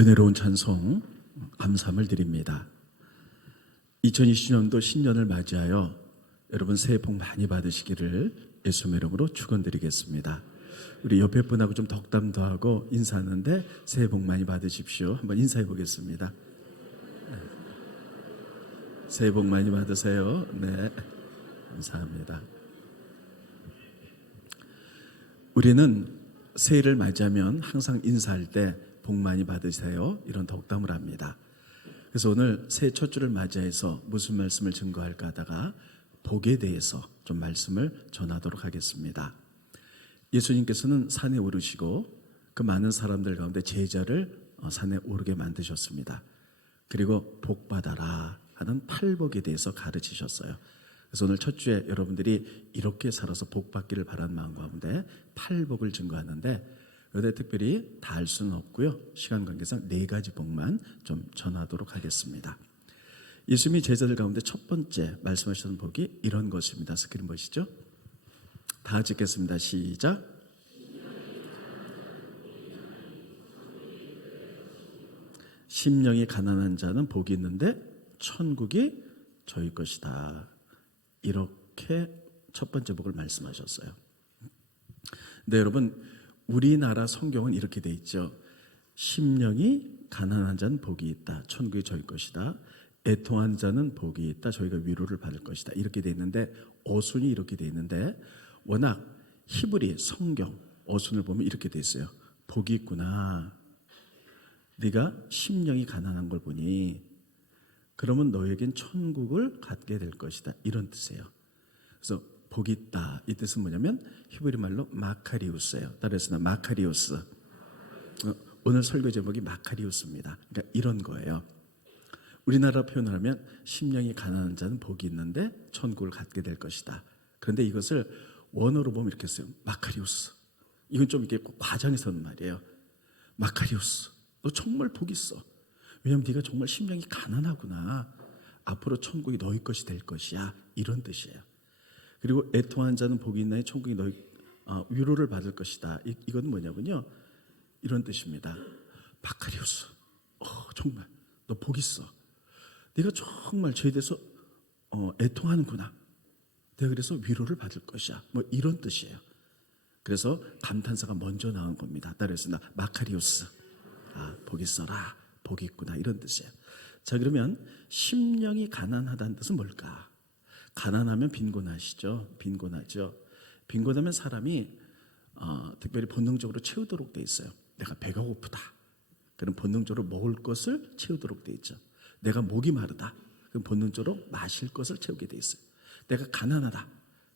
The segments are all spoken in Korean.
은혜로운 찬송 감사함을 드립니다. 2020년도 신년을 맞이하여 여러분 새해 복 많이 받으시기를 예수님의 이름으로 축원드리겠습니다. 우리 옆에 분하고 좀 덕담도 하고 인사하는데 새해 복 많이 받으십시오. 한번 인사해 보겠습니다. 새해 복 많이 받으세요. 네, 감사합니다. 우리는 새해를 맞이하면 항상 인사할 때 복 많이 받으세요 이런 덕담을 합니다. 그래서 오늘 새해 첫 주를 맞이해서 무슨 말씀을 증거할까 하다가 복에 대해서 좀 말씀을 전하도록 하겠습니다. 예수님께서는 산에 오르시고 그 많은 사람들 가운데 제자를 산에 오르게 만드셨습니다. 그리고 복 받아라 하는 팔복에 대해서 가르치셨어요. 그래서 오늘 첫 주에 여러분들이 이렇게 살아서 복 받기를 바라는 마음 가운데 팔복을 증거하는데 여기에 특별히 다 할 수는 없고요. 시간 관계상 4가지 복만 좀 전하도록 하겠습니다. 예수님이 제자들 가운데 첫 번째 말씀하셨던 복이 이런 것입니다. 스크린 보시죠. 다 같이 읽겠습니다. 시작. 심령이 가난한 자는 복이 있는데 천국이 저희 것이다. 이렇게 첫 번째 복을 말씀하셨어요. 네, 여러분, 우리나라 성경은 이렇게 돼 있죠. 심령이 가난한 자는 복이 있다. 천국이 저희 것이다. 애통한 자는 복이 있다. 저희가 위로를 받을 것이다. 이렇게 돼 있는데 어순이 이렇게 돼 있는데 워낙 히브리 성경 어순을 보면 이렇게 돼 있어요. 복이 있구나. 네가 심령이 가난한 걸 보니 그러면 너에겐 천국을 갖게 될 것이다. 이런 뜻이에요. 그래서 복이 있다. 이 뜻은 뭐냐면 히브리 말로 마카리우스예요. 따라서 마카리우스. 오늘 설교 제목이 마카리우스입니다. 그러니까 이런 거예요. 우리나라 표현을 하면 심령이 가난한 자는 복이 있는데 천국을 갖게 될 것이다. 그런데 이것을 원어로 보면 이렇게 써요. 마카리우스. 이건 좀 이렇게 과장해서 하는 말이에요. 마카리우스. 너 정말 복 있어. 왜냐하면 네가 정말 심령이 가난하구나. 앞으로 천국이 너희 것이 될 것이야. 이런 뜻이에요. 그리고 애통한 자는 복이 있나니 천국이 너희 위로를 받을 것이다. 이건 뭐냐면요. 이런 뜻입니다. 마카리우스. 정말 너 복 있어. 네가 정말 저에 대해서 애통하는구나. 내가 그래서 위로를 받을 것이야. 뭐 이런 뜻이에요. 그래서 감탄사가 먼저 나온 겁니다. 따라서 마카리우스. 복 있어라. 복이 있구나. 이런 뜻이에요. 자, 그러면 심령이 가난하다는 뜻은 뭘까? 가난하면 빈곤하시죠. 빈곤하죠. 빈곤하면 사람이 특별히 본능적으로 채우도록 돼 있어요. 내가 배가 고프다. 그럼 본능적으로 먹을 것을 채우도록 돼 있죠. 내가 목이 마르다. 그럼 본능적으로 마실 것을 채우게 돼 있어요. 내가 가난하다.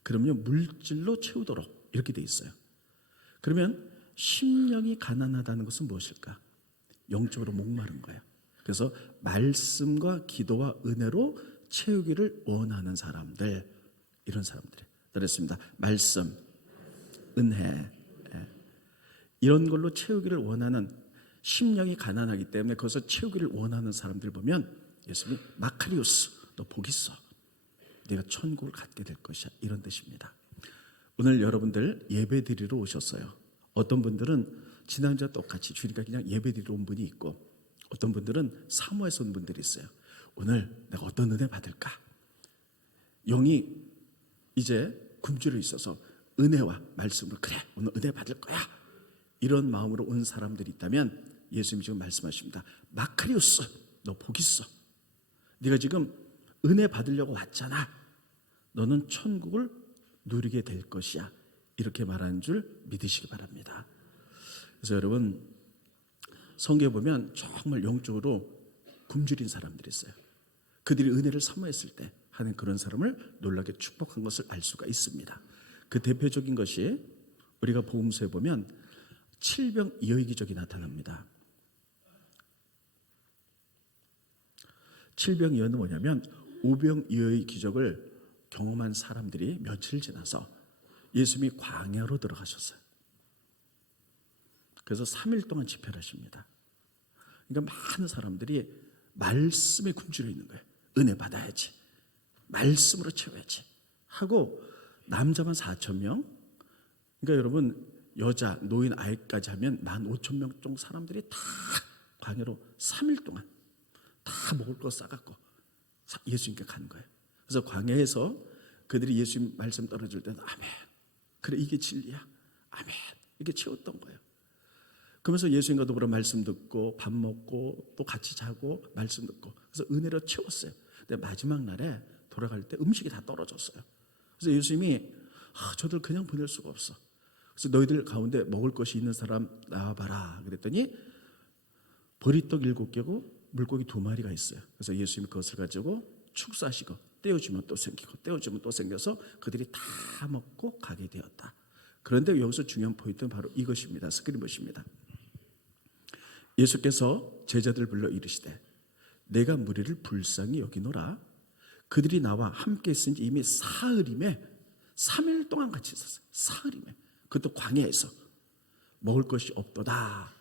그러면요 물질로 채우도록 이렇게 돼 있어요. 그러면 심령이 가난하다는 것은 무엇일까? 영적으로 목마른 거예요. 그래서 말씀과 기도와 은혜로 채우기를 원하는 사람들, 이런 사람들이 그랬습니다. 말씀, 은혜, 이런 걸로 채우기를 원하는 심령이 가난하기 때문에 그것을 채우기를 원하는 사람들 보면 예수님이 마카리우스, 너 복 있어. 네가 천국을 갖게 될 것이야. 이런 뜻입니다. 오늘 여러분들 예배 드리러 오셨어요. 어떤 분들은 지난주와 똑같이 주니까 그냥 예배 드리러 온 분이 있고 어떤 분들은 사모해서 온 분들이 있어요. 오늘 내가 어떤 은혜 받을까? 영이 이제 굶주려 있어서 은혜와 말씀으로 그래 오늘 은혜 받을 거야. 이런 마음으로 온 사람들이 있다면 예수님이 지금 말씀하십니다. 마카리우스 너 복 있어. 네가 지금 은혜 받으려고 왔잖아. 너는 천국을 누리게 될 것이야. 이렇게 말하는 줄 믿으시기 바랍니다. 그래서 여러분 성경에 보면 정말 영적으로 굶주린 사람들이 있어요. 그들이 은혜를 사모했을 때 하는 그런 사람을 놀랍게 축복한 것을 알 수가 있습니다. 그 대표적인 것이 우리가 복음서에 보면 칠병이어의 기적이 나타납니다. 칠병이어는 뭐냐면 오병이어의 기적을 경험한 사람들이 며칠 지나서 예수님이 광야로 들어가셨어요. 그래서 3일 동안 집회를 하십니다. 그러니까 많은 사람들이 말씀에 굶주려 있는 거예요. 은혜 받아야지. 말씀으로 채워야지. 하고 남자만 4,000명. 그러니까 여러분 여자, 노인, 아이까지 하면 15,000명 정도 사람들이 다 광야로 3일 동안 다 먹을 거 싸갖고 예수님께 간 거예요. 그래서 광야에서 그들이 예수님 말씀 떨어질 때는 아멘, 그래 이게 진리야, 아멘, 이렇게 채웠던 거예요. 그러면서 예수님과 더불어 말씀 듣고 밥 먹고 또 같이 자고 말씀 듣고, 그래서 은혜로 채웠어요. 근데 마지막 날에 돌아갈 때 음식이 다 떨어졌어요. 그래서 예수님이 저들 그냥 보낼 수가 없어. 그래서 너희들 가운데 먹을 것이 있는 사람 나와봐라 그랬더니 보리떡 7개고 물고기 2마리가 있어요. 그래서 예수님이 그것을 가지고 축사하시고 떼어주면 또 생기고 떼어주면 또 생겨서 그들이 다 먹고 가게 되었다. 그런데 여기서 중요한 포인트는 바로 이것입니다. 스크린봇입니다. 예수께서 제자들 불러 이르시되 내가 무리를 불쌍히 여기노라. 그들이 나와 함께 있은 지 이미 사흘임에 3일 동안 같이 있었어요. 사흘임에, 그것도 광야에서 먹을 것이 없도다.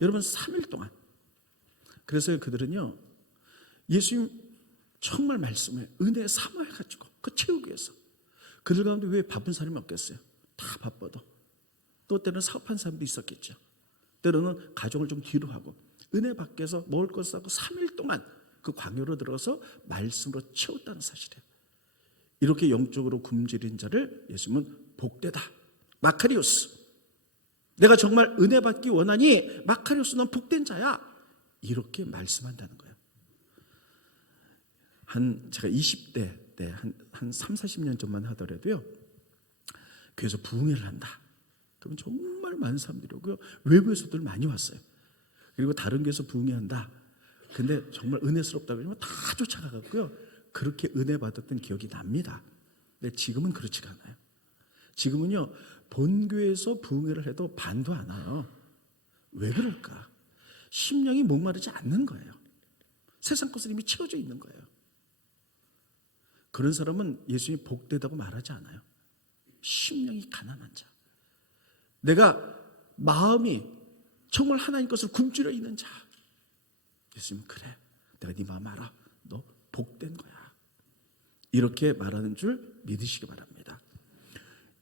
여러분 3일 동안. 그래서 그들은요 예수님 정말 말씀에 은혜에 삼아가지고 그 채우기 위해서, 그들 가운데 왜 바쁜 사람이 없겠어요? 다 바빠도 또 때로는 사업한 사람도 있었겠죠. 때로는 가족을 좀 뒤로 하고 은혜 밖에서 먹을 것을 하고 3일 동안 그 광야로 들어가서 말씀으로 채웠다는 사실이에요. 이렇게 영적으로 굶주린 자를 예수님은 복되다, 마카리오스, 내가 정말 은혜 받기 원하니 마카리오스 넌 복된 자야, 이렇게 말씀한다는 거예요. 제가 20대 때 한 3, 40년 전만 하더라도요 교회에서 부흥회를 한다 그러면 정말 많은 사람들이 오고요, 외부에서들 많이 왔어요. 그리고 다른 교회에서 부흥회 한다 근데 정말 은혜스럽다 그러면 다 쫓아가고요, 그렇게 은혜 받았던 기억이 납니다. 근데 지금은 그렇지가 않아요. 지금은요 본교회에서 부흥회를 해도 반도 안 와요. 왜 그럴까? 심령이 목마르지 않는 거예요. 세상 것은 이미 채워져 있는 거예요. 그런 사람은 예수님이 복되다고 말하지 않아요. 심령이 가난한 자, 내가 마음이 정말 하나님 것을 굶주려 있는 자, 예수님 그래 내가 네 마음 알아, 너 복된 거야, 이렇게 말하는 줄 믿으시기 바랍니다.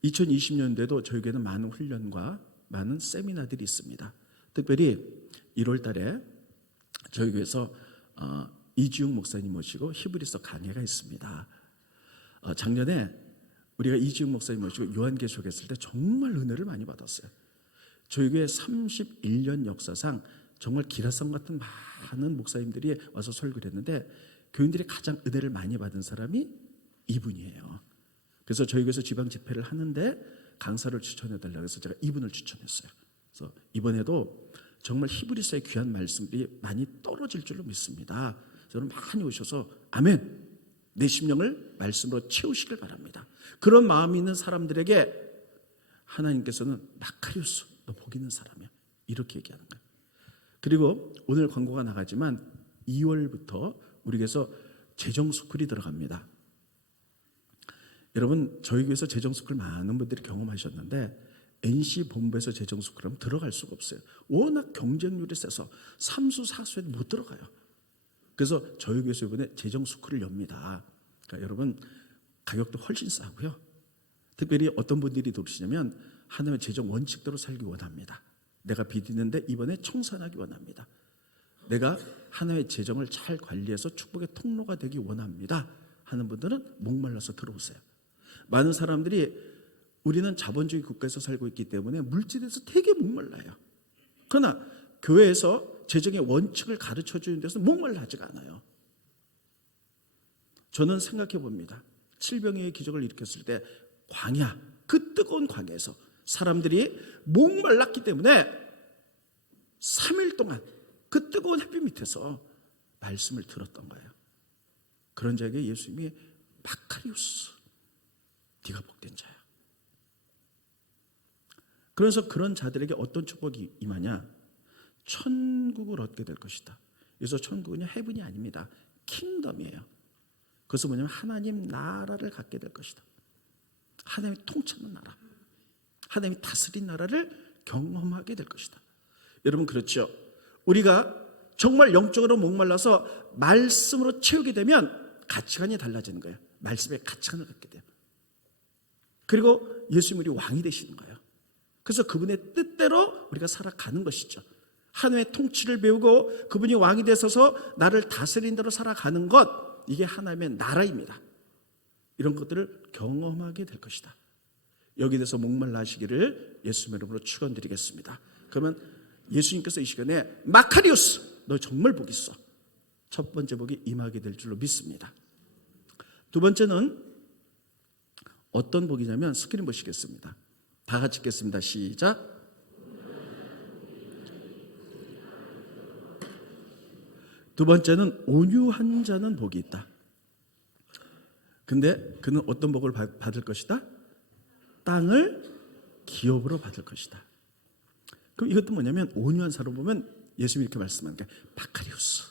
2020년도에도 저희 교회는 많은 훈련과 많은 세미나들이 있습니다. 특별히 1월 달에 저희 교회에서 이지웅 목사님 모시고 히브리서 강해가 있습니다. 작년에 우리가 이지웅 목사님 모시고 요한계시록 했을 때 정말 은혜를 많이 받았어요. 저희 교회 31년 역사상 정말 기라성 같은 많은 목사님들이 와서 설교를 했는데 교인들이 가장 은혜를 많이 받은 사람이 이분이에요. 그래서 저희 교회에서 지방 집회를 하는데 강사를 추천해달라고 해서 제가 이분을 추천했어요. 그래서 이번에도 정말 히브리서의 귀한 말씀들이 많이 떨어질 줄로 믿습니다. 저는 많이 오셔서 아멘, 내 심령을 말씀으로 채우시길 바랍니다. 그런 마음이 있는 사람들에게 하나님께서는 마카리오스, 너 복 있는 사람이야, 이렇게 얘기하는 거예요. 그리고 오늘 광고가 나가지만 2월부터 우리 교회에서 재정 스쿨이 들어갑니다. 여러분 저희 교회에서 재정 스쿨 많은 분들이 경험하셨는데 NC 본부에서 재정 스쿨하면 들어갈 수가 없어요. 워낙 경쟁률이 세서 3수 4수에 못 들어가요. 그래서 저희 교회에서 이번에 재정 스쿨을 엽니다. 그러니까 여러분 가격도 훨씬 싸고요. 특별히 어떤 분들이 들으시냐면 하나님의 재정 원칙대로 살기 원합니다. 내가 빚 있는데 이번에 청산하기 원합니다. 내가 하나님의 재정을 잘 관리해서 축복의 통로가 되기 원합니다 하는 분들은 목말라서 들어오세요. 많은 사람들이 우리는 자본주의 국가에서 살고 있기 때문에 물질에서 되게 목말라요. 그러나 교회에서 재정의 원칙을 가르쳐 주는 데서 목말라 하지가 않아요. 저는 생각해 봅니다. 7병의 기적을 일으켰을 때 광야, 그 뜨거운 광야에서 사람들이 목말랐기 때문에 3일 동안 그 뜨거운 햇빛 밑에서 말씀을 들었던 거예요. 그런 자에게 예수님이 마카리오스, 네가 복된 자야. 그래서 그런 자들에게 어떤 축복이 임하냐? 천국을 얻게 될 것이다. 그래서 천국은 헤븐이 아닙니다. 킹덤이에요. 그것은 뭐냐면 하나님 나라를 갖게 될 것이다. 하나님이 통치하는 나라, 하나님이 다스린 나라를 경험하게 될 것이다. 여러분 그렇죠? 우리가 정말 영적으로 목말라서 말씀으로 채우게 되면 가치관이 달라지는 거예요. 말씀의 가치관을 갖게 돼요. 그리고 예수님이 우리 왕이 되시는 거예요. 그래서 그분의 뜻대로 우리가 살아가는 것이죠. 하나님의 통치를 배우고 그분이 왕이 되셔서 나를 다스린 대로 살아가는 것, 이게 하나님의 나라입니다. 이런 것들을 경험하게 될 것이다. 여기에 대해서 목말라 하시기를 예수님 이름으로 축원드리겠습니다. 그러면 예수님께서 이 시간에 마카리오스, 너 정말 복 있어. 첫 번째 복이 임하게 될 줄로 믿습니다. 두 번째는 어떤 복이냐면 스크린 보시겠습니다. 다 같이 읽겠습니다. 시작. 두 번째는 온유한 자는 복이 있다. 근데 그는 어떤 복을 받을 것이다? 땅을 기업으로 받을 것이다. 그럼 이것도 뭐냐면 온유한 사람 보면 예수님이 이렇게 말씀하는 게 마카리오스,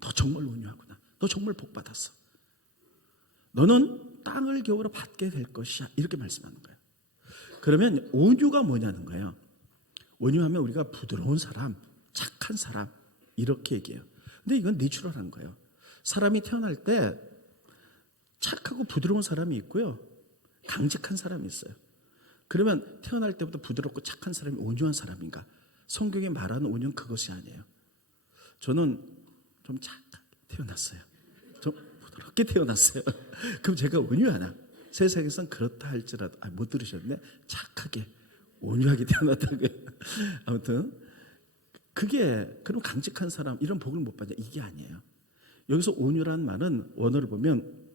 너 정말 온유하구나. 너 정말 복 받았어. 너는 땅을 기업으로 받게 될 것이야. 이렇게 말씀하는 거예요. 그러면 온유가 뭐냐는 거예요. 온유하면 우리가 부드러운 사람, 착한 사람 이렇게 얘기해요. 근데 이건 내추럴한 거예요. 사람이 태어날 때 착하고 부드러운 사람이 있고요, 강직한 사람이 있어요. 그러면 태어날 때부터 부드럽고 착한 사람이 온유한 사람인가? 성경에 말하는 온유는 그것이 아니에요. 저는 좀 착하게 태어났어요. 좀 부드럽게 태어났어요. 그럼 제가 온유하나? 세상에선 그렇다 할지라도 못 들으셨네. 착하게 온유하게 태어났다고요. 아무튼 그게 그럼 강직한 사람 이런 복을 못 받냐? 이게 아니에요. 여기서 온유라는 말은 원어를 보면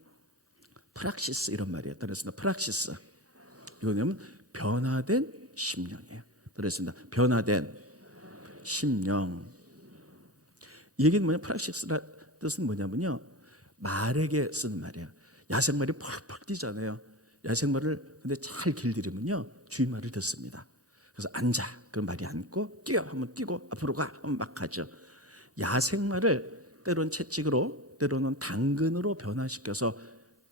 프락시스 이런 말이에요. 따라했습니다. 프락시스. 이거냐면 변화된 심령이에요. 따라했습니다. 변화된 심령. 이 얘기는 뭐냐? 프락시스라 뜻은 뭐냐면요, 말에게 쓰는 말이에요. 야생말이 펄펄 뛰잖아요. 야생말을 근데 잘 길들이면요 주인 말을 듣습니다. 그래서 앉아, 그럼 말이 앉고, 뛰어 하면 뛰고, 앞으로 가 하면 막 가죠. 야생말을 때로는 채찍으로, 때로는 당근으로 변화시켜서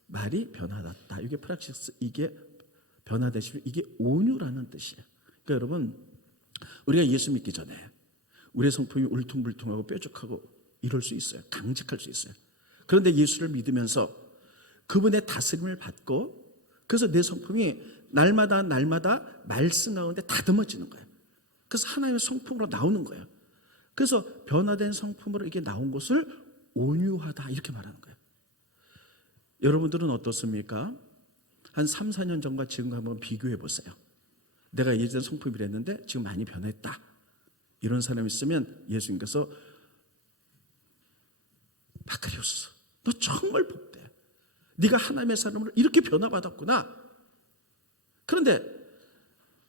말이 변화났다. 이게 프락시스, 이게 변화되시면 이게 온유라는 뜻이에요. 그러니까 여러분, 우리가 예수 믿기 전에 우리의 성품이 울퉁불퉁하고 뾰족하고 이럴 수 있어요. 강직할 수 있어요. 그런데 예수를 믿으면서 그분의 다스림을 받고, 그래서 내 성품이 날마다 말씀 가운데 다듬어지는 거예요. 그래서 하나님의 성품으로 나오는 거예요. 그래서 변화된 성품으로 이게 나온 것을 온유하다 이렇게 말하는 거예요. 여러분들은 어떻습니까? 한 3, 4년 전과 지금과 한번 비교해 보세요. 내가 예전 성품이 이랬는데 지금 많이 변했다. 이런 사람이 있으면 예수님께서 마카리오스, 너 정말 복돼. 네가 하나님의 사람으로 이렇게 변화받았구나. 그런데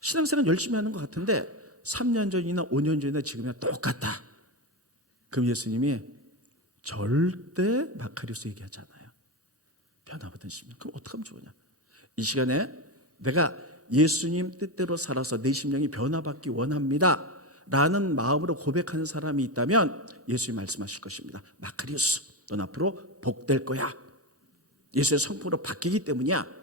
신앙생활 열심히 하는 것 같은데 3년 전이나 5년 전이나 지금이나 똑같다. 그럼 예수님이 절대 마카리오스 얘기하잖아요. 변화받은 심령. 그럼 어떻게 하면 좋으냐? 이 시간에 내가 예수님 뜻대로 살아서 내 심령이 변화받기 원합니다 라는 마음으로 고백하는 사람이 있다면 예수님이 말씀하실 것입니다. 마카리오스, 넌 앞으로 복될 거야. 예수의 성품으로 바뀌기 때문이야.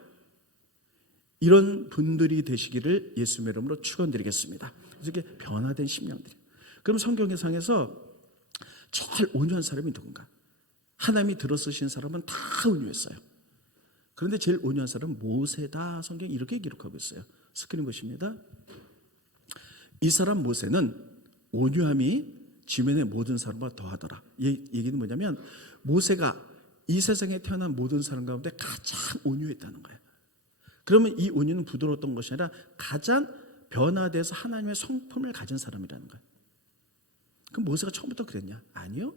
이런 분들이 되시기를 예수님의 이름으로 축원드리겠습니다. 그래서 이게 변화된 심령들이. 그럼 성경상에서 제일 온유한 사람이 누군가? 하나님이 들어쓰신 사람은 다 온유했어요. 그런데 제일 온유한 사람은 모세다. 성경이 이렇게 기록하고 있어요. 스크린 보십니다. 이 사람 모세는 온유함이 지면의 모든 사람보다 더하더라. 이 얘기는 뭐냐면 모세가 이 세상에 태어난 모든 사람 가운데 가장 온유했다는 거예요. 그러면 이 온유는 부드러웠던 것이 아니라 가장 변화돼서 하나님의 성품을 가진 사람이라는 거예요. 그럼 모세가 처음부터 그랬냐? 아니요.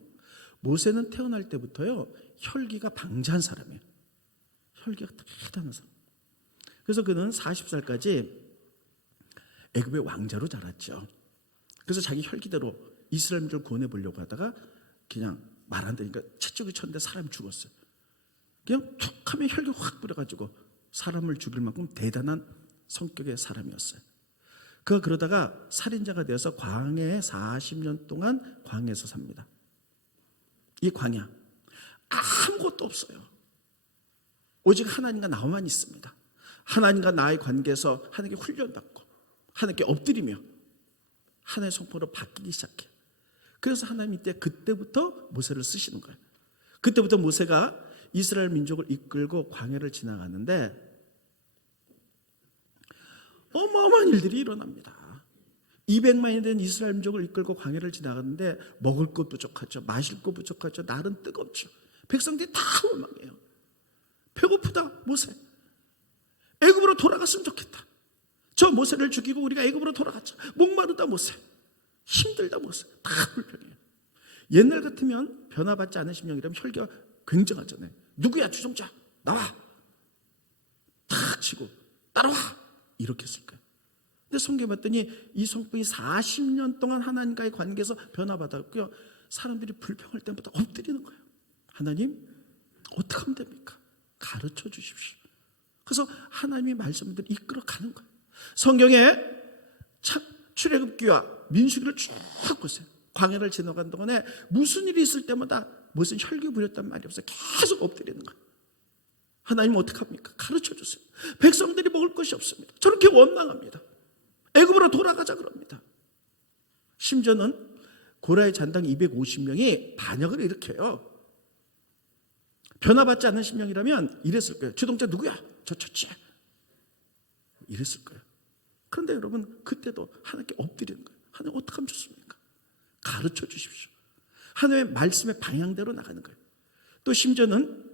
모세는 태어날 때부터요 혈기가 방자한 사람이에요. 혈기가 대단한 사람. 그래서 그는 40살까지 애굽의 왕자로 자랐죠. 그래서 자기 혈기대로 이스라엘을 구원해보려고 하다가 그냥 말 안 되니까 채찍을 쳤는데 사람이 죽었어요. 그냥 툭 하면 혈기 확 뿌려가지고 사람을 죽일 만큼 대단한 성격의 사람이었어요. 그가 그러다가 살인자가 되어서 광야에 40년 동안 광야에서 삽니다. 이 광야 아무것도 없어요. 오직 하나님과 나만 있습니다. 하나님과 나의 관계에서 하나님께 훈련받고 하나님께 엎드리며 하나님의 성품으로 바뀌기 시작해요. 그래서 하나님이 그때부터 모세를 쓰시는 거예요. 그때부터 모세가 이스라엘 민족을 이끌고 광야를 지나가는데 어마어마한 일들이 일어납니다. 200만이 된 이스라엘 민족을 이끌고 광야를 지나갔는데 먹을 것 부족하죠. 마실 것 부족하죠. 날은 뜨겁죠. 백성들이 다 원망해요. 배고프다 모세. 애굽으로 돌아갔으면 좋겠다. 저 모세를 죽이고 우리가 애굽으로 돌아가자. 목마르다 모세. 힘들다 모세. 다 불평해요. 옛날 같으면 변화받지 않은 심령이라면 혈기가 굉장하잖아요. 누구야 주종자 나와. 탁 치고 따라와. 이렇게 했을 거예요. 근데 성경 봤더니 이 성품이 40년 동안 하나님과의 관계에서 변화받았고요. 사람들이 불평할 때마다 엎드리는 거예요. 하나님 어떻게 하면 됩니까? 가르쳐 주십시오. 그래서 하나님이 말씀들을 이끌어가는 거예요. 성경에 출애굽기와 민수기를 쭉 보세요. 광야를 지나간 동안에 무슨 일이 있을 때마다 무슨 혈기 부렸단 말이 없어요. 계속 엎드리는 거예요. 하나님 어떻게 합니까? 가르쳐 주세요. 백성들이 먹을 것이 없습니다. 저렇게 원망합니다. 애굽으로 돌아가자 그럽니다. 심지어는 고라의 잔당 250명이 반역을 일으켜요. 변화받지 않는 심령이라면 이랬을 거예요. 주동자 누구야? 저 첫째. 이랬을 거예요. 그런데 여러분 그때도 하나님께 엎드리는 거예요. 하나님 어떻게 하면 좋습니까? 가르쳐 주십시오. 하나님의 말씀의 방향대로 나가는 거예요. 또 심지어는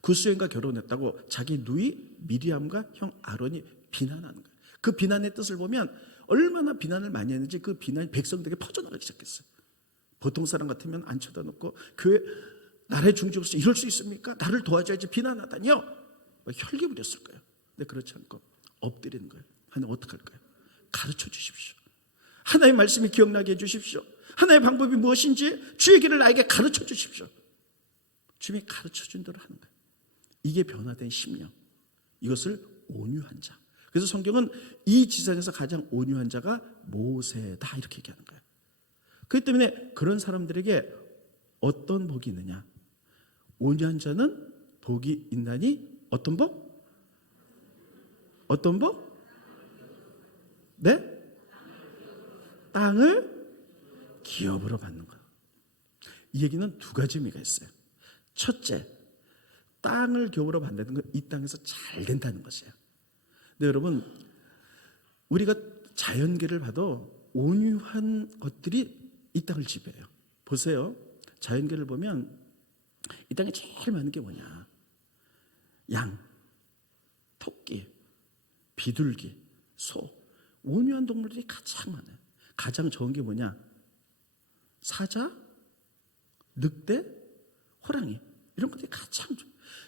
구스연과 결혼했다고 자기 누이 미리암과 형 아론이 비난하는 거예요. 그 비난의 뜻을 보면 얼마나 비난을 많이 했는지 그 비난이 백성들에게 퍼져나가기 시작했어요. 보통 사람 같으면 안 쳐다놓고 교회 나라의 중직으로서 이럴 수 있습니까? 나를 도와줘야지 비난하다니요. 혈기 부렸을 거예요. 근데 그렇지 않고 엎드리는 거예요. 하나님 어떻게 할까요? 가르쳐 주십시오. 하나님의 말씀이 기억나게 해주십시오. 하나님의 방법이 무엇인지 주의 길을 나에게 가르쳐 주십시오. 주님이 가르쳐 준 대로 하는 거예요. 이게 변화된 심령. 이것을 온유한 자. 그래서 성경은 이 지상에서 가장 온유한 자가 모세다 이렇게 얘기하는 거예요. 그렇기 때문에 그런 사람들에게 어떤 복이 있느냐. 온유한 자는 복이 있나니 어떤 복? 어떤 복? 네? 땅을 기업으로 받는 거예요. 이 얘기는 두 가지 의미가 있어요. 첫째, 땅을 기업으로 받는 건 이 땅에서 잘 된다는 것이에요. 근데 여러분 우리가 자연계를 봐도 온유한 것들이 이 땅을 지배해요. 보세요. 자연계를 보면 이 땅에 제일 많은 게 뭐냐. 양, 토끼, 비둘기, 소. 온유한 동물들이 가장 많아요. 가장 적은 게 뭐냐. 사자, 늑대, 호랑이. 이런 것들이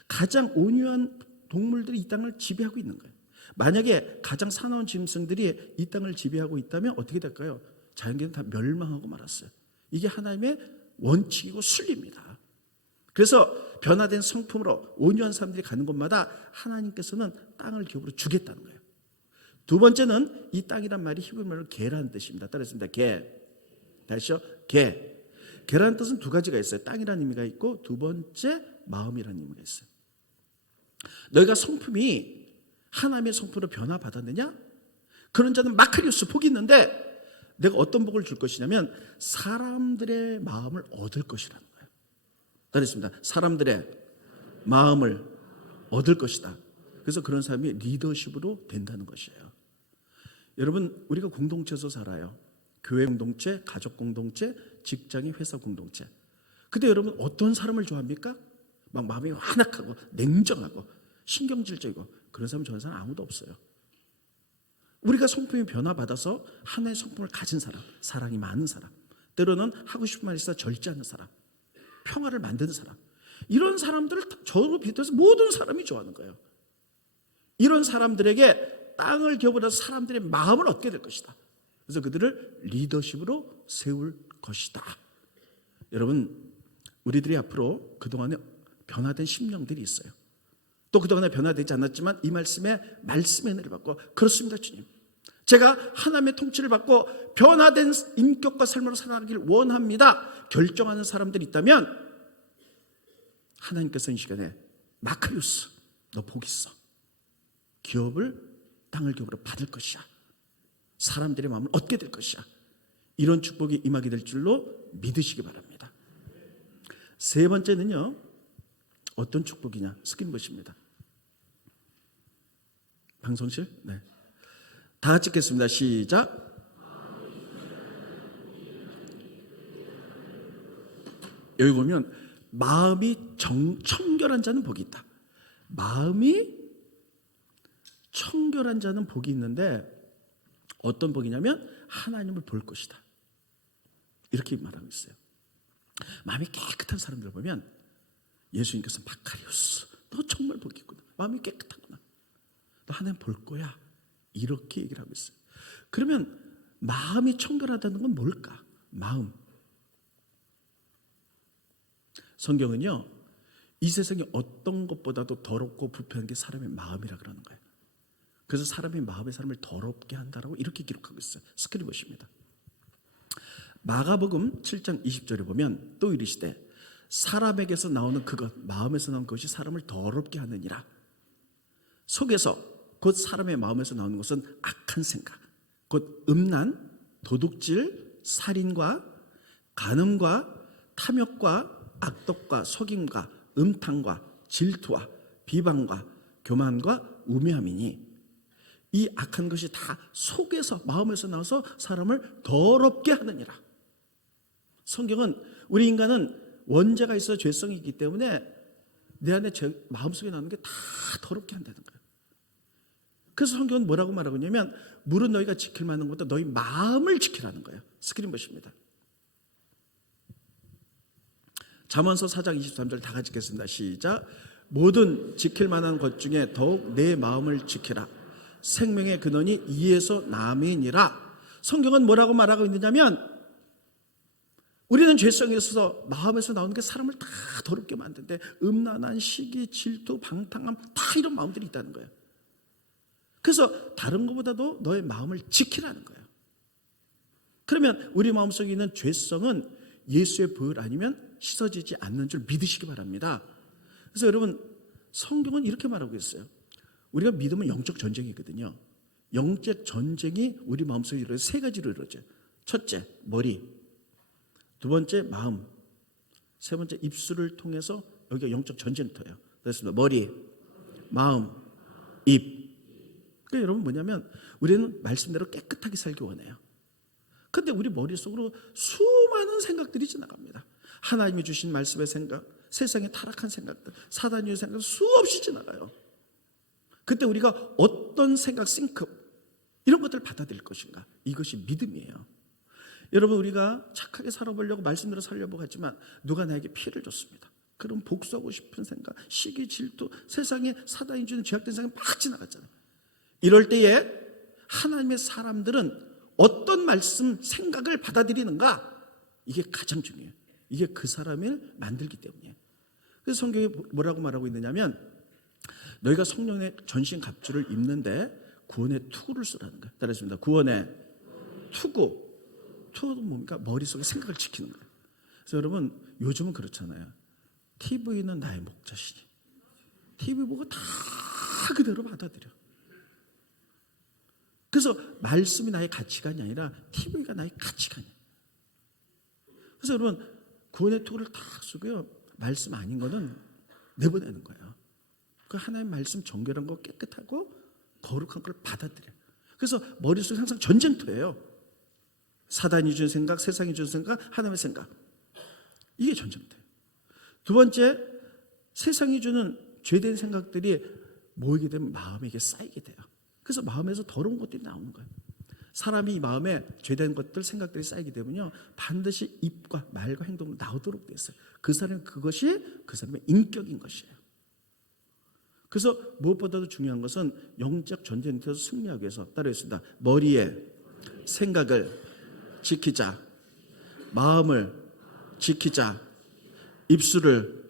가장 온유한 동물들이 이 땅을 지배하고 있는 거예요. 만약에 가장 사나운 짐승들이 이 땅을 지배하고 있다면 어떻게 될까요? 자연계는 다 멸망하고 말았어요. 이게 하나님의 원칙이고 순리입니다. 그래서 변화된 성품으로 온유한 사람들이 가는 곳마다 하나님께서는 땅을 기업으로 주겠다는 거예요. 두 번째는 이 땅이란 말이 히브리 말로 게라는 뜻입니다. 따라했습니다. 게. 다시요. 게. 게라는 뜻은 두 가지가 있어요. 땅이라는 의미가 있고 두 번째 마음이라는 의미가 있어요. 너희가 성품이 하나님의 성품으로 변화받았느냐? 그런 자는 마카리오스 복이 있는데 내가 어떤 복을 줄 것이냐면 사람들의 마음을 얻을 것이라는 거예요. 따르겠습니다. 사람들의 마음을 얻을 것이다. 그래서 그런 사람이 리더십으로 된다는 것이에요. 여러분 우리가 공동체에서 살아요. 교회 공동체, 가족 공동체, 직장의 회사 공동체. 근데 여러분 어떤 사람을 좋아합니까? 막 마음이 완악하고 냉정하고 신경질적이고 그런 사람 좋아하는 사람 아무도 없어요. 우리가 성품이 변화받아서 하나의 성품을 가진 사람, 사랑이 많은 사람, 때로는 하고 싶은 말이 있어 절제하는 사람, 평화를 만드는 사람, 이런 사람들을 저로 비롯해서 모든 사람이 좋아하는 거예요. 이런 사람들에게 땅을 기업으로 해서 사람들의 마음을 얻게 될 것이다. 그래서 그들을 리더십으로 세울 것이다. 여러분 우리들이 앞으로 그동안에 변화된 심령들이 있어요. 또 그동안에 변화되지 않았지만 이 말씀에 은혜를 받고 그렇습니다 주님. 제가 하나님의 통치를 받고 변화된 인격과 삶으로 살아가길 원합니다. 결정하는 사람들이 있다면 하나님께서 이 시간에 마카리오스 너 복 있어. 기업을 땅을 기업으로 받을 것이야. 사람들의 마음을 얻게 될 것이야. 이런 축복이 임하게 될 줄로 믿으시기 바랍니다. 세 번째는요. 어떤 축복이냐? 스크린 보십니다. 방송실? 네. 다 같이 읽겠습니다. 시작. 여기 보면 마음이 청결한 자는 복이 있다. 마음이 청결한 자는 복이 있는데 어떤 복이냐면 하나님을 볼 것이다. 이렇게 말하고 있어요. 마음이 깨끗한 사람들 보면 예수님께서 마카리오스, 너 정말 복이 있구나. 마음이 깨끗하구나. 너 하나님 볼 거야. 이렇게 얘기를 하고 있어요. 그러면 마음이 청결하다는 건 뭘까? 마음. 성경은요, 이 세상에 어떤 것보다도 더럽고 불편한 게 사람의 마음이라 그러는 거예요. 그래서 사람의 마음이 사람을 더럽게 한다라고 이렇게 기록하고 있어요. 스크립트입니다. 마가복음 7장 20절에 보면 또 이르시되 사람에게서 나오는 그것, 마음에서 나오는 것이 사람을 더럽게 하느니라. 속에서 곧 사람의 마음에서 나오는 것은 악한 생각, 곧 음란, 도둑질, 살인과 간음과 탐욕과 악독과 속임과 음탕과 질투와 비방과 교만과 우매함이니 이 악한 것이 다 속에서 마음에서 나와서 사람을 더럽게 하느니라. 성경은 우리 인간은 원죄가 있어 죄성이 있기 때문에 내 안에 마음속에 나오는 게 다 더럽게 한다는 거예요. 그래서 성경은 뭐라고 말하고 있냐면 물은 너희가 지킬 만한 것보다 너희 마음을 지키라는 거예요. 스크린 보십니다. 잠언서 4장 23절 다 같이 읽겠습니다. 시작. 모든 지킬 만한 것 중에 더욱 내 마음을 지키라. 생명의 근원이 이에서 남이니라. 성경은 뭐라고 말하고 있느냐면 우리는 죄성에 있어서 마음에서 나오는 게 사람을 다 더럽게 만드는데 음란한 시기, 질투, 방탕함 다 이런 마음들이 있다는 거예요. 그래서 다른 것보다도 너의 마음을 지키라는 거예요. 그러면 우리 마음속에 있는 죄성은 예수의 보혈 아니면 씻어지지 않는 줄 믿으시기 바랍니다. 그래서 여러분 성경은 이렇게 말하고 있어요. 우리가 믿으면 영적 전쟁이거든요. 영적 전쟁이 우리 마음속에 이루어져 세 가지로 이루어져요. 첫째, 머리. 두 번째, 마음. 세 번째, 입술을 통해서 여기가 영적 전쟁터예요. 그렇습니다. 머리, 마음, 입. 그러니까 여러분 뭐냐면 우리는 말씀대로 깨끗하게 살기 원해요. 근데 우리 머릿속으로 수많은 생각들이 지나갑니다. 하나님이 주신 말씀의 생각, 세상의 타락한 생각들, 사단의 생각 수없이 지나가요. 그때 우리가 어떤 생각, 싱크 이런 것들을 받아들일 것인가? 이것이 믿음이에요. 여러분 우리가 착하게 살아보려고 말씀대로 살려고 하지만 누가 나에게 피해를 줬습니다. 그럼 복수하고 싶은 생각, 시기, 질투, 세상에 사단이 주는 죄악된 생각이 막 지나갔잖아요. 이럴 때에 하나님의 사람들은 어떤 말씀, 생각을 받아들이는가? 이게 가장 중요해요. 이게 그 사람을 만들기 때문이에요. 그래서 성경이 뭐라고 말하고 있느냐면 너희가 성령의 전신 갑주를 입는데 구원의 투구를 쓰라는 거예요. 따라했습니다. 구원의 투구. 투구는 뭡니까? 머릿속에 생각을 지키는 거예요. 그래서 여러분 요즘은 그렇잖아요. TV는 나의 목자시니 TV 보고 다 그대로 받아들여. 그래서 말씀이 나의 가치관이 아니라 TV가 나의 가치관이에요. 그래서 여러분 구원의 투구를 다 쓰고요. 말씀 아닌 거는 내보내는 거예요. 그 하나님 말씀 정결한 거 깨끗하고 거룩한 걸 받아들여요. 그래서 머릿속에 항상 전쟁터예요. 사단이 주는 생각, 세상이 주는 생각, 하나님의 생각. 이게 전쟁터예요. 두 번째, 세상이 주는 죄된 생각들이 모이게 되면 마음에 이게 쌓이게 돼요. 그래서 마음에서 더러운 것들이 나오는 거예요. 사람이 마음에 죄된 것들, 생각들이 쌓이게 되면요 반드시 입과 말과 행동으로 나오도록 돼 있어요. 그 사람은 그것이 그 사람의 인격인 것이에요. 그래서 무엇보다도 중요한 것은 영적 전쟁터에서 승리하기 위해서 따르겠습니다. 머리에 생각을 지키자, 마음을 지키자, 입술을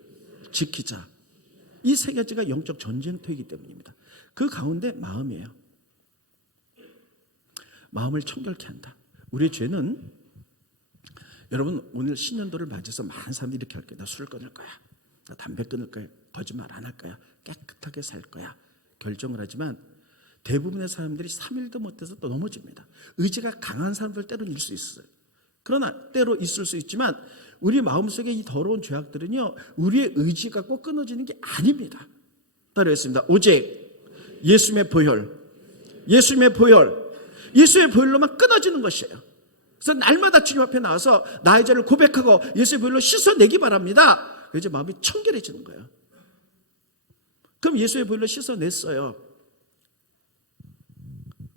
지키자. 이 세 가지가 영적 전쟁터이기 때문입니다. 그 가운데 마음이에요. 마음을 청결케 한다. 우리의 죄는 여러분 오늘 신년도를 맞이해서 많은 사람들이 이렇게 할 거야. 나 술을 끊을 거야. 나 담배 끊을 거야. 거짓말 안 할 거야. 깨끗하게 살 거야. 결정을 하지만 대부분의 사람들이 3일도 못해서 또 넘어집니다. 의지가 강한 사람들 때로는 있을 수 있어요. 그러나 때로 있을 수 있지만 우리 마음속에 이 더러운 죄악들은요 우리의 의지 갖고 끊어지는 게 아닙니다. 따라했습니다. 오직 예수님의 보혈, 예수님의 보혈, 예수의 보혈로만 끊어지는 것이에요. 그래서 날마다 주님 앞에 나와서 나의 죄를 고백하고 예수의 보혈로 씻어내기 바랍니다. 이제 마음이 청결해지는 거예요. 그럼 예수의 보혈로 씻어냈어요.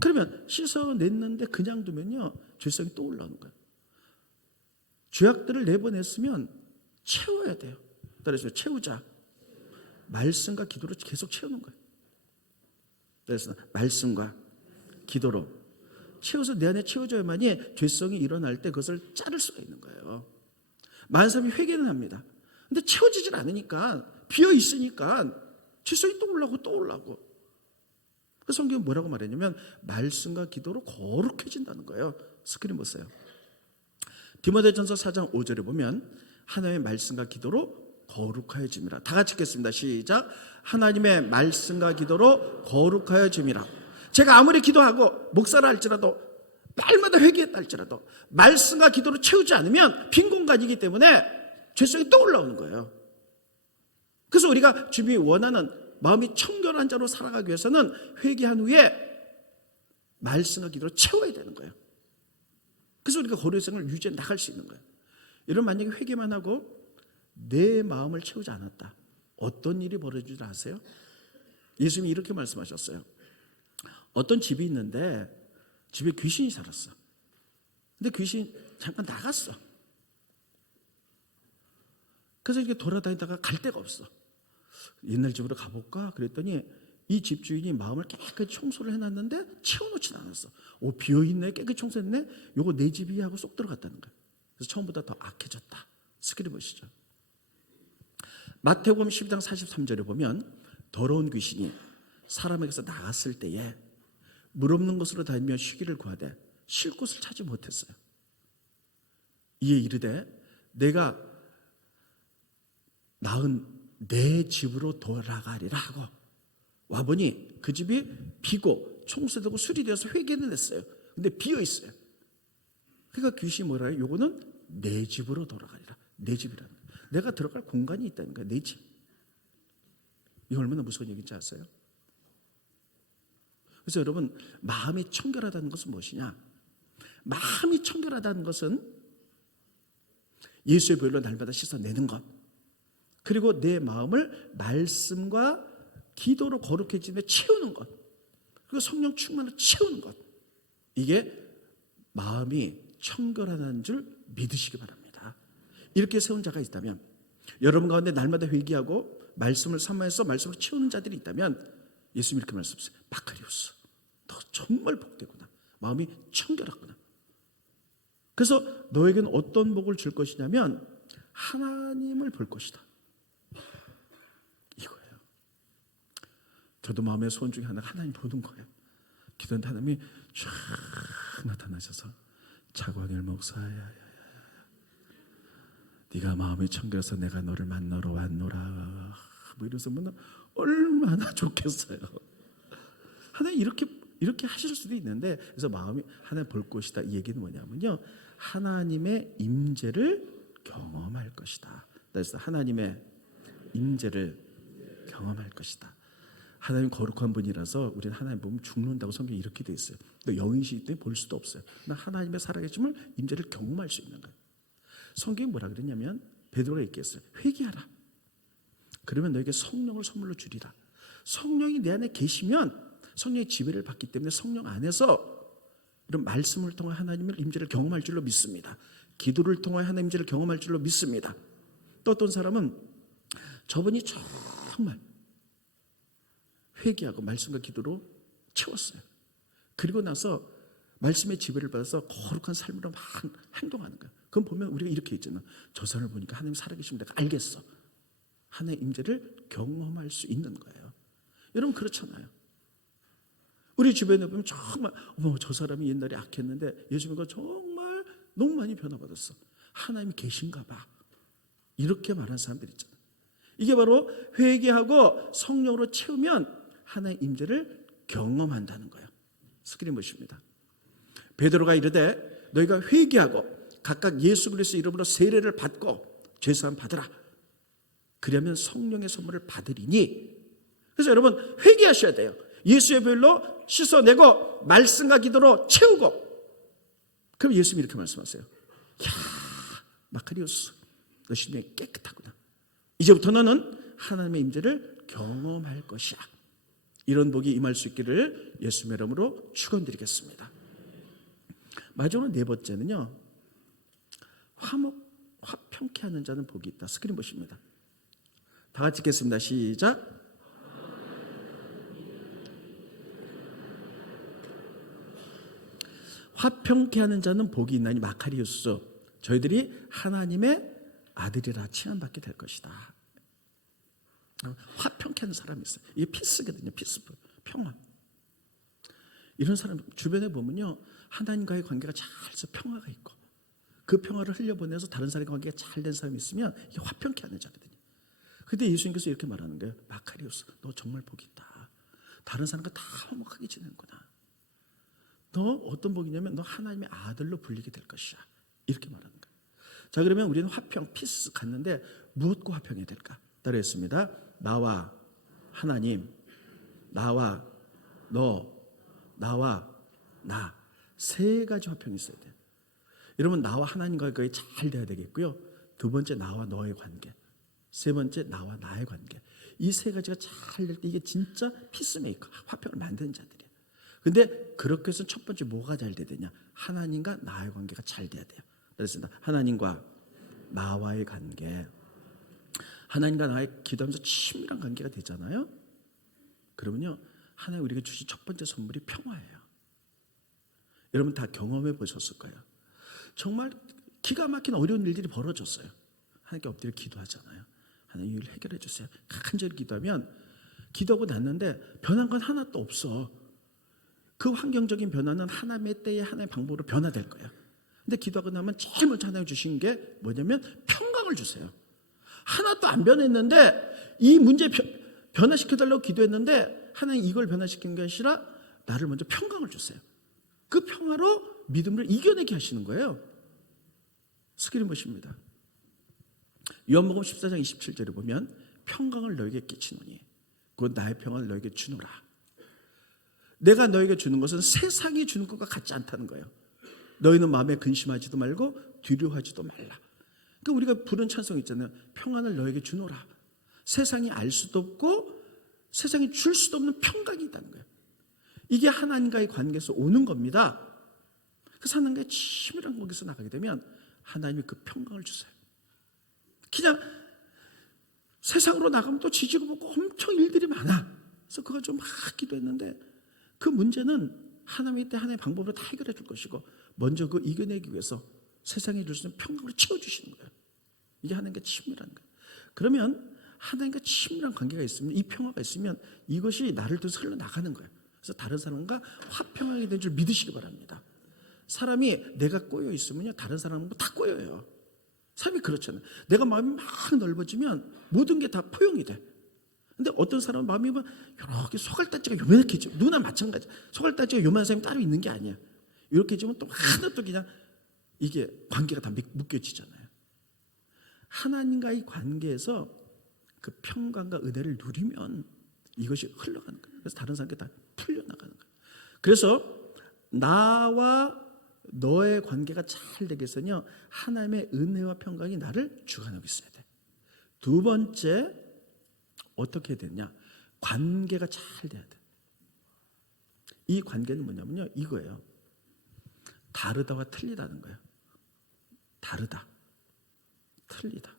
그러면 씻어냈는데 그냥 두면요, 죄성이 또 올라오는 거예요. 죄악들을 내보냈으면 채워야 돼요. 그래서 채우자. 말씀과 기도로 계속 채우는 거예요. 그래서 말씀과 기도로 채워서 내 안에 채워져야만이 죄성이 일어날 때 그것을 자를 수가 있는 거예요. 많은 사람이 회개는 합니다. 근데 채워지질 않으니까, 비어 있으니까 죄성이 또 올라오고 또 올라오고. 그래서 성경은 뭐라고 말했냐면 말씀과 기도로 거룩해진다는 거예요. 스크린 보세요. 디모데전서 4장 5절에 보면 하나님의 말씀과 기도로 거룩하여짐이라. 다 같이 읽겠습니다. 시작. 하나님의 말씀과 기도로 거룩하여짐이라. 제가 아무리 기도하고 목사라 할지라도, 날마다 회개했다 할지라도 말씀과 기도로 채우지 않으면 빈 공간이기 때문에 죄성이 또 올라오는 거예요. 그래서 우리가 주님이 원하는 마음이 청결한 자로 살아가기 위해서는 회개한 후에 말씀과 기도로 채워야 되는 거예요. 그래서 우리가 거룩의 생을 유지해 나갈 수 있는 거예요. 이런 만약에 회개만 하고 내 마음을 채우지 않았다, 어떤 일이 벌어지지 아세요? 예수님이 이렇게 말씀하셨어요. 어떤 집이 있는데 집에 귀신이 살았어. 근데 귀신이 잠깐 나갔어. 그래서 이렇게 돌아다니다가 갈 데가 없어. 옛날 집으로 가볼까? 그랬더니 이 집주인이 마음을 깨끗이 청소를 해놨는데 채워놓진 않았어. 비어있네, 깨끗이 청소했네, 요거 내 집이야 하고 쏙 들어갔다는 거예요. 그래서 처음보다 더 악해졌다. 스크린 보시죠. 마태복음 12장 43절에 보면 더러운 귀신이 사람에게서 나갔을 때에 물 없는 곳으로 다니며 쉬기를 구하되 쉴 곳을 찾지 못했어요. 이에 이르되 내가 낳은 내 집으로 돌아가리라 하고 와보니 그 집이 비고 청소되고 수리되어서 회개는 했어요. 근데 비어 있어요. 그러니까 귀신이 뭐라 해요? 요거는 내 집으로 돌아가리라. 내 집이라는 거예요. 내가 들어갈 공간이 있다는 거예요. 내 집. 이거 얼마나 무서운 얘기인지 아세요? 그래서 여러분, 마음이 청결하다는 것은 무엇이냐? 마음이 청결하다는 것은 예수의 보혈로 날마다 씻어내는 것, 그리고 내 마음을 말씀과 기도로 거룩해지며 채우는 것, 그리고 성령 충만으로 채우는 것, 이게 마음이 청결하다는 줄 믿으시기 바랍니다. 이렇게 세운 자가 있다면, 여러분 가운데 날마다 회개하고 말씀을 삼아서 말씀으로 채우는 자들이 있다면 예수님이 이렇게 말씀하셨어요. 마카리오스, 너 정말 복되구나. 마음이 청결하구나. 그래서 너에게는 어떤 복을 줄 것이냐면 하나님을 볼 것이다. 이거예요. 저도 마음의 소원 중에 하나가 하나님 보는 거예요. 기도하는데 하나님이 쫙 나타나셔서 차관일 목사야, 네가 마음이 청결해서 내가 너를 만나러 왔노라, 뭐 이러면서 얼마나 좋겠어요. 하나님 이렇게 하실 수도 있는데, 그래서 마음이 하나님 볼 것이다, 이 얘기는 뭐냐면요, 하나님의 임재를 경험할 것이다. 그래서 하나님의 임재를 경험할 것이다. 하나님 거룩한 분이라서 우리는 하나님 보면 죽는다고 성경이 이렇게 돼 있어요. 또 영이시기 때문에 볼 수도 없어요. 하나님의 살아계심을, 임재를 경험할 수 있는 거예요. 성경이 뭐라 그랬냐면 베드로가 얘기했어요. 회개하라. 그러면 너에게 성령을 선물로 주리라. 성령이 내 안에 계시면 성령의 지배를 받기 때문에 성령 안에서 이런 말씀을 통해 하나님의 임재를 경험할 줄로 믿습니다. 기도를 통해 하나님의 임재를 경험할 줄로 믿습니다. 또 어떤 사람은 저분이 정말 회개하고 말씀과 기도로 채웠어요. 그리고 나서 말씀의 지배를 받아서 거룩한 삶으로 막 행동하는 거예요. 그럼 보면 우리가 이렇게 있잖아요. 저 사람을 보니까 하나님 살아계시면 내가 알겠어. 하나님의 임재를 경험할 수 있는 거예요. 여러분 그렇잖아요. 우리 주변에 보면 정말 저 사람이 옛날에 악했는데 예수님과 정말 너무 많이 변화받았어. 하나님이 계신가 봐. 이렇게 말하는 사람들 있잖아요. 이게 바로 회개하고 성령으로 채우면 하나님의 임재를 경험한다는 거예요. 스크린 보십니다. 베드로가 이르되 너희가 회개하고 각각 예수 그리스도의 이름으로 세례를 받고 죄사함 받으라. 그러면 성령의 선물을 받으리니. 그래서 여러분 회개하셔야 돼요. 예수의 보혈로 씻어내고 말씀과 기도로 채우고, 그럼 예수님이 이렇게 말씀하세요. 야, 마카리오스, 너 심령이 깨끗하구나. 이제부터 너는 하나님의 임재를 경험할 것이야. 이런 복이 임할 수 있기를 예수님의 이름으로 축원드리겠습니다. 마지막으로 네 번째는요, 화평케 하는 자는 복이 있다. 스크린 보십니다. 다 같이 읽겠습니다. 시작. 화평케 하는 자는 복이 있나니 마카리오스, 저희들이 하나님의 아들이라 칭함받게 될 것이다. 화평케 하는 사람이 있어요. 이게 피스거든요. 피스풀, 평화. 이런 사람 주변에 보면요, 하나님과의 관계가 잘 해서 평화가 있고 그 평화를 흘려보내서 다른 사람과 관계가 잘 된 사람이 있으면 이게 화평케 하는 자거든요. 근데 예수님께서 이렇게 말하는 거예요. 마카리오스, 너 정말 복이 있다. 다른 사람과 다 화목하게 지내는구나. 너 어떤 복이냐면 너 하나님의 아들로 불리게 될 것이야. 이렇게 말하는 거예요. 자, 그러면 우리는 화평, 피스 갔는데 무엇과 화평해야 될까? 따라했습니다. 나와 하나님, 나와 너, 나와 나, 세 가지 화평이 있어야 돼요. 여러분, 나와 하나님과의 관계 잘 돼야 되겠고요. 두 번째, 나와 너의 관계. 세 번째, 나와 나의 관계. 이 세 가지가 잘 될 때 이게 진짜 피스메이커, 화평을 만드는 자들이에요. 근데 그렇게 해서 첫 번째 뭐가 잘 돼야 되냐? 하나님과 나의 관계가 잘 돼야 돼요. 그렇습니다. 하나님과 나와의 관계. 하나님과 나의 기도하면서 친밀한 관계가 되잖아요. 그러면요, 하나님 우리에게 주신 첫 번째 선물이 평화예요. 여러분 다 경험해 보셨을 거예요. 정말 기가 막힌 어려운 일들이 벌어졌어요. 하나님께 엎드려 기도하잖아요. 하나님 일 해결해 주세요. 간절히 기도하면 기도하고 났는데 변한 건 하나도 없어. 그 환경적인 변화는 하나님의 때에 하나님의 방법으로 변화될 거예요. 근데 기도하고 나면 제일 먼저 하나님 주신 게 뭐냐면 평강을 주세요. 하나도 안 변했는데 이 문제 변화시켜달라고 기도했는데 하나님 이걸 변화시키는 게 아니라 나를 먼저 평강을 주세요. 그 평화로 믿음을 이겨내게 하시는 거예요. 스크린 보십니다. 요한복음 14장 27절에 보면 평강을 너에게 끼치노니 곧 나의 평안을 너에게 주노라. 내가 너에게 주는 것은 세상이 주는 것과 같지 않다는 거예요. 너희는 마음에 근심하지도 말고 두려워하지도 말라. 그러니까 우리가 부른 찬송 있잖아요. 평안을 너에게 주노라. 세상이 알 수도 없고 세상이 줄 수도 없는 평강이 있다는 거예요. 이게 하나님과의 관계에서 오는 겁니다. 그래서 하나님과의 치밀한 관계에서 나가게 되면 하나님이 그 평강을 주세요. 그냥 세상으로 나가면 또 지지고 볶고 엄청 일들이 많아. 그래서 그거 좀 막 기도했는데 그 문제는 하나님의 때 하나님의 방법으로 다 해결해 줄 것이고 먼저 그 이겨내기 위해서 세상에 줄 수 있는 평강으로 채워주시는 거예요. 이게 하나님과 친밀한 거예요. 그러면 하나님과 친밀한 관계가 있으면 이 평화가 있으면 이것이 나를 통해서 흘러나가는 거예요. 그래서 다른 사람과 화평하게 된 줄 믿으시기 바랍니다. 사람이 내가 꼬여 있으면요 다른 사람하고 다 꼬여요. 사람이 그렇잖아요. 내가 마음이 막 넓어지면 모든 게 다 포용이 돼. 근데 어떤 사람은 마음이 이렇게 소갈딱지가 요만하게 지 누구나 마찬가지. 소갈딱지가 요만한 사람이 따로 있는 게 아니야. 이렇게 지면 또 하나 또 그냥 이게 관계가 다 묶여지잖아요. 하나님과의 관계에서 그 평강과 은혜를 누리면 이것이 흘러가는 거예요. 그래서 다른 사람께 다 풀려나가는 거예요. 그래서 나와 너의 관계가 잘 되기 위해서는요 하나님의 은혜와 평강이 나를 주관하고 있어야 돼. 두 번째 어떻게 해야 되냐? 관계가 잘 돼야 돼. 이 관계는 뭐냐면요 이거예요. 다르다와 틀리다는 거예요. 다르다, 틀리다.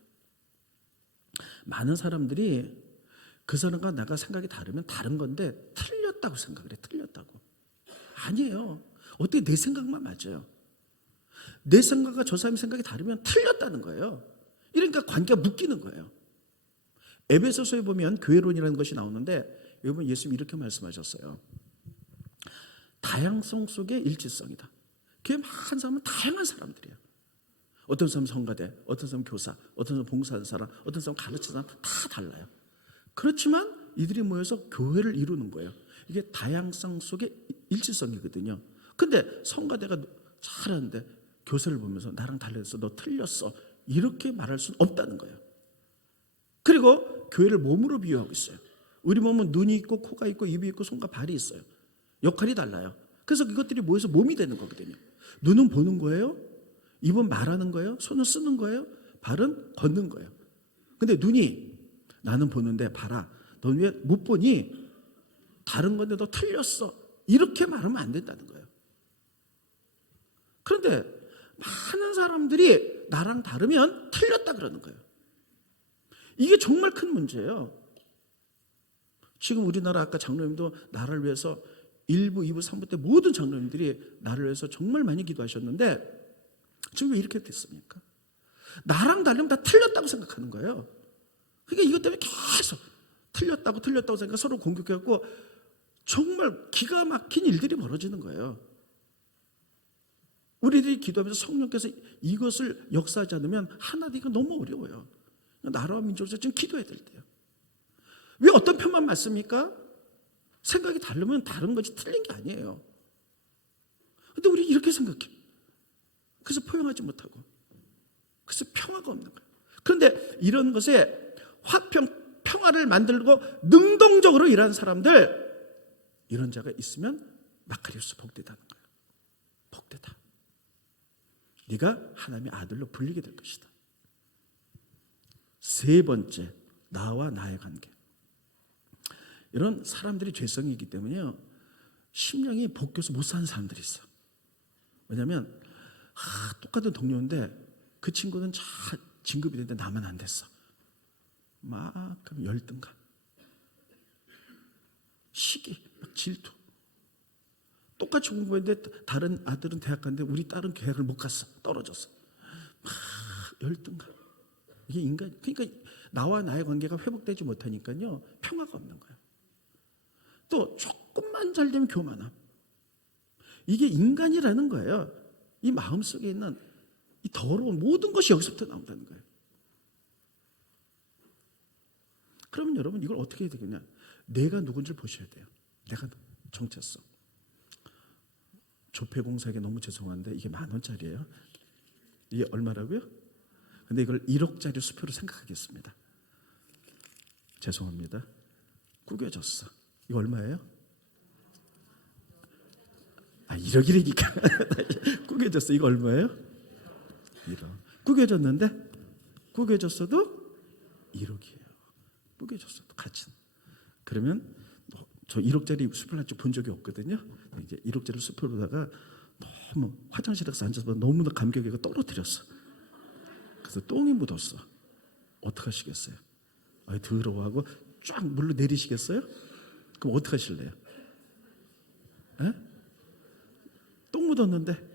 많은 사람들이 그 사람과 나가 생각이 다르면 다른 건데 틀렸다고 생각을 해. 틀렸다고. 아니에요. 어떻게 내 생각만 맞아요. 내 생각과 저 사람의 생각이 다르면 틀렸다는 거예요. 이러니까 관계가 묶이는 거예요. 에베소서에 보면 교회론이라는 것이 나오는데 여러분 예수님이 이렇게 말씀하셨어요. 다양성 속의 일치성이다. 교회 많은 사람은 다양한 사람들이에요. 어떤 사람은 성가대, 어떤 사람은 교사, 어떤 사람은 봉사하는 사람, 어떤 사람은 가르치는 사람 다 달라요. 그렇지만 이들이 모여서 교회를 이루는 거예요. 이게 다양성 속의 일치성이거든요. 근데 성가대가 잘하는데 교사를 보면서 나랑 달라서 너 틀렸어 이렇게 말할 수는 없다는 거예요. 그리고 교회를 몸으로 비유하고 있어요. 우리 몸은 눈이 있고 코가 있고 입이 있고 손과 발이 있어요. 역할이 달라요. 그래서 이것들이 모여서 몸이 되는 거거든요. 눈은 보는 거예요. 입은 말하는 거예요. 손은 쓰는 거예요. 발은 걷는 거예요. 근데 눈이 나는 보는데 봐라. 넌 왜 못 보니? 다른 건데 너 틀렸어. 이렇게 말하면 안 된다는 거예요. 그런데 많은 사람들이 나랑 다르면 틀렸다 그러는 거예요. 이게 정말 큰 문제예요. 지금 우리나라 아까 장로님도 나를 위해서 1부, 2부, 3부 때 모든 장로님들이 나를 위해서 정말 많이 기도하셨는데 지금 왜 이렇게 됐습니까? 나랑 다르면 다 틀렸다고 생각하는 거예요. 그러니까 이것 때문에 계속 틀렸다고 생각하고 서로 공격해갖고 정말 기가 막힌 일들이 벌어지는 거예요. 우리들이 기도하면서 성령께서 이것을 역사하지 않으면 하나 되기가 너무 어려워요. 나라와 민족에서 지금 기도해야 될 때요. 왜 어떤 편만 맞습니까? 생각이 다르면 다른 거지 틀린 게 아니에요. 근데 우리 이렇게 생각해. 그래서 포용하지 못하고. 그래서 평화가 없는 거예요. 그런데 이런 것에 평화를 만들고 능동적으로 일하는 사람들, 이런 자가 있으면 마카리오스 복되다는 거예요. 복되다. 네가 하나님의 아들로 불리게 될 것이다. 세 번째, 나와 나의 관계. 이런 사람들이 죄성이기 때문에요. 심령이 복겨서 못 사는 사람들이 있어. 왜냐하면 똑같은 동료인데 그 친구는 잘 진급이 됐는데 나만 안 됐어. 막 그럼 열등감, 시기, 막 질투. 똑같이 공부했는데 다른 아들은 대학 갔는데 우리 딸은 대학을 못 갔어. 떨어졌어. 막 열등감. 이게 인간. 그러니까 나와 나의 관계가 회복되지 못하니까요, 평화가 없는 거예요. 또 조금만 잘 되면 교만함. 이게 인간이라는 거예요. 이 마음속에 있는 이 더러운 모든 것이 여기서부터 나온다는 거예요. 그러면 여러분 이걸 어떻게 해야 되겠냐? 내가 누군지를 보셔야 돼요. 내가 정체성. 조폐공사에게 너무 죄송한데 이게 10,000원짜리예요. 이게 얼마라고요? 근데 이걸 1억짜리 수표로 생각하겠습니다. 죄송합니다. 구겨졌어. 이거 얼마예요? 1억이니까 구겨졌어. 이거 얼마예요? 1억. 구겨졌어도 1억이에요. 구겨졌어도 가치는. 그러면 저 1억짜리 수표를 한쪽 본 적이 없거든요. 이제 1억짜리 수표로다가 너무 화장실에 가서 앉아서 너무나 감격에 떨어뜨렸어. 그래서 똥이 묻었어. 어떡하시겠어요? 더러워하고 쫙 물로 내리시겠어요? 그럼 어떡하실래요? 에? 똥 묻었는데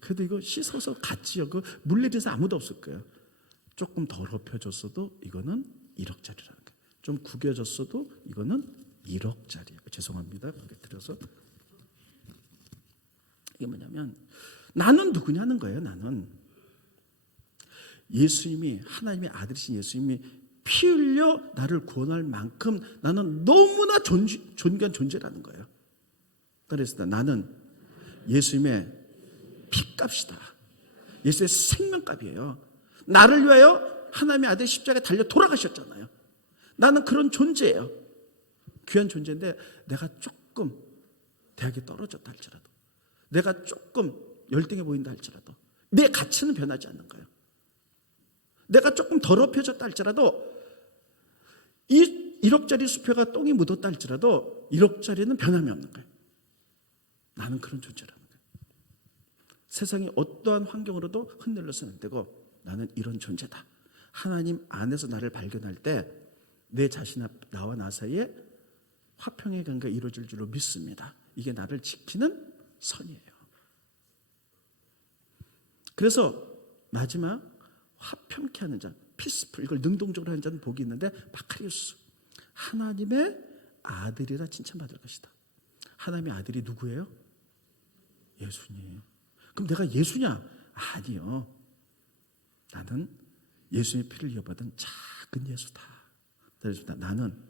그래도 이거 씻어서 같이요. 그 물 내리서 아무도 없을 거예요. 조금 더럽혀졌어도 이거는 1억짜리라는 거예요. 좀 구겨졌어도 이거는 1억짜리예요. 죄송합니다. 드려서 이게 뭐냐면 나는 누구냐는 거예요. 나는 예수님이 하나님의 아들이신 예수님이 피 흘려 나를 구원할 만큼 나는 너무나 존귀한 존재라는 거예요. 그래서 나는 예수님의 피값이다. 예수의 생명값이에요. 나를 위하여 하나님의 아들 십자가에 달려 돌아가셨잖아요. 나는 그런 존재예요. 귀한 존재인데 내가 조금 대학에 떨어졌다 할지라도, 내가 조금 열등해 보인다 할지라도 내 가치는 변하지 않는 거예요. 내가 조금 더럽혀졌다 할지라도 이 1억짜리 수표가 똥이 묻었다 할지라도 1억짜리는 변함이 없는 거예요. 나는 그런 존재라는 거예요. 세상이 어떠한 환경으로도 흔들려서는 안 되고 나는 이런 존재다. 하나님 안에서 나를 발견할 때 내 자신 나와 나 사이에 화평의 관계가 이루어질 줄로 믿습니다. 이게 나를 지키는 선이에요. 그래서 마지막 화평케 하는 자, 피스풀, 이걸 능동적으로 하는 자는 복이 있는데 마카리오스, 하나님의 아들이라 칭찬받을 것이다. 하나님의 아들이 누구예요? 예수님. 그럼 내가 예수냐? 아니요. 나는 예수님의 피를 이어받은 작은 예수다. 나는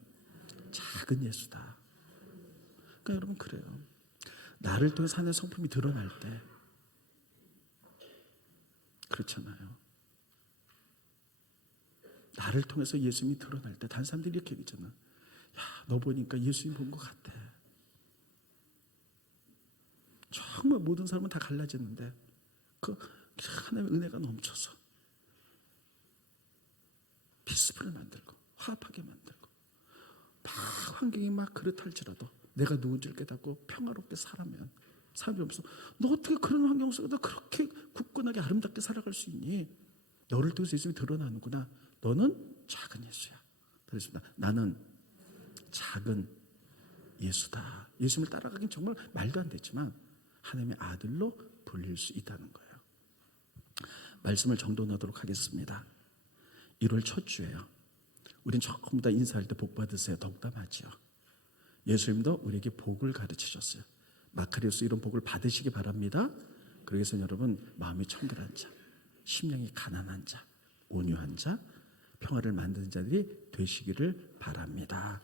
작은 예수다. 그러니까 여러분 그래요. 나를 통해 사는 성품이 드러날 때 그렇잖아요. 나를 통해서 예수님이 드러날 때 다른 사람들이 이렇게 얘기잖아. 야, 너 보니까 예수님 본 것 같아. 정말 모든 사람은 다 갈라지는데 그 하나님의 은혜가 넘쳐서 피스풀을 만들고 화합하게 만들고 막 환경이 막 그렇할지라도 내가 누군지를 깨닫고 평화롭게 살아면 사람들이 없어. 너 어떻게 그런 환경 속에서 그렇게 굳건하게 아름답게 살아갈 수 있니? 너를 통해서 예수님이 드러나는구나. 너는 작은 예수야. 그렇습니다. 나는 작은 예수다. 예수님을 따라가긴 정말 말도 안 되지만 하나님의 아들로 불릴 수 있다는 거예요. 말씀을 정돈하도록 하겠습니다. 1월 첫 주예요. 우린 전부 다 인사할 때 복 받으세요. 덕담하지요. 예수님도 우리에게 복을 가르치셨어요. 마카리오스 이런 복을 받으시기 바랍니다. 그래서 여러분 마음이 청결한 자, 심령이 가난한 자, 온유한 자, 평화를 만드는 자들이 되시기를 바랍니다.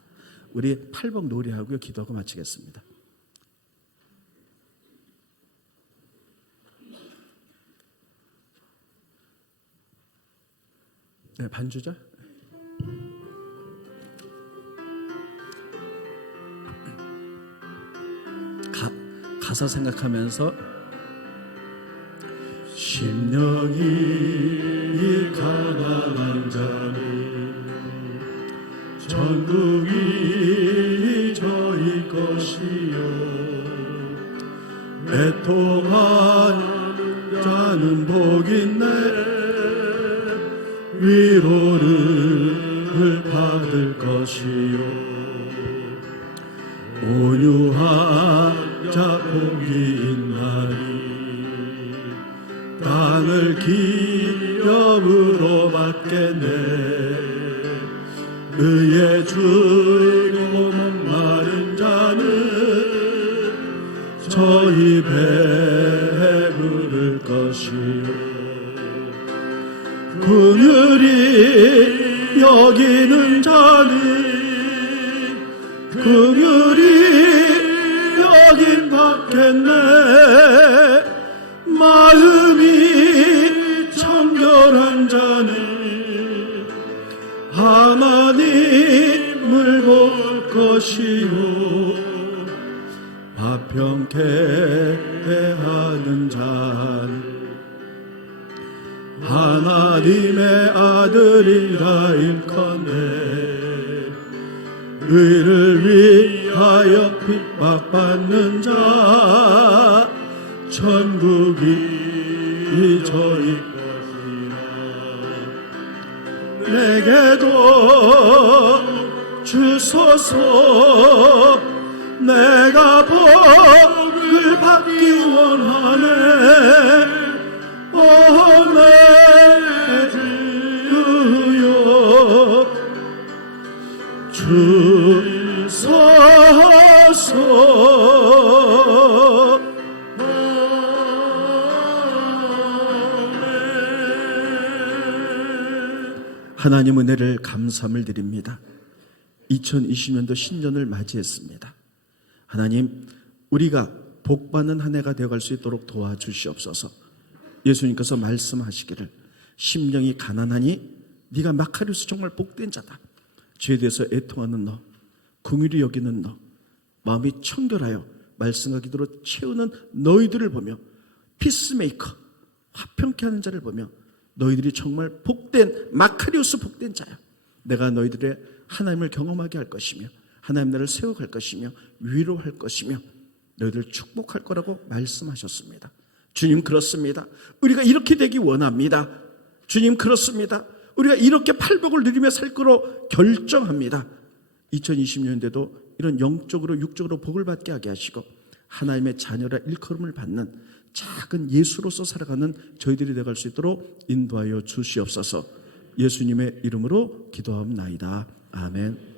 우리 8번 노래하고요. 기도하고 마치겠습니다. 네, 반주자. 가사 생각하면서 심령이 가난한 자는 천국이 저희 것이요 애통하는 자는 복있네 위로를 받을 것이요 온유한 자 복이 있나니 땅을 기업으로 받겠네 의에 주고 목마른 자는 저희 배부를 것이요 긍휼히 여기는 자는 긍휼히 여긴 받겠네 마음이 청결한 자는 하나님을 볼 것이요 화평케 대하는 자는 하나님의 아들이라 일컫네 의를 위하여 핍박받는 자 천국이 저희 것이라 내게도 주소서 내가 복을 받기 원하네 내 주여 주소서 하나님 은혜를 감사함을 드립니다. 2020년도 신년을 맞이했습니다. 하나님 우리가 복받는 한 해가 되어갈 수 있도록 도와주시옵소서. 예수님께서 말씀하시기를 심령이 가난하니 네가 마카리오스 정말 복된 자다. 죄에 대해서 애통하는 너, 긍휼히 여기는 너, 마음이 청결하여 말씀과 기도로 채우는 너희들을 보며 피스메이커, 화평케 하는 자를 보며 너희들이 정말 복된 마카리오스 복된 자야. 내가 너희들의 하나님을 경험하게 할 것이며 하나님 나라를 세워갈 것이며 위로할 것이며 너희들을 축복할 거라고 말씀하셨습니다. 주님 그렇습니다. 우리가 이렇게 되기 원합니다. 주님 그렇습니다. 우리가 이렇게 팔복을 누리며 살 거로 결정합니다. 2020년대도 이런 영적으로 육적으로 복을 받게 하게 하시고 하나님의 자녀라 일컬음을 받는 작은 예수로서 살아가는 저희들이 되어갈 수 있도록 인도하여 주시옵소서. 예수님의 이름으로 기도하옵나이다. 아멘.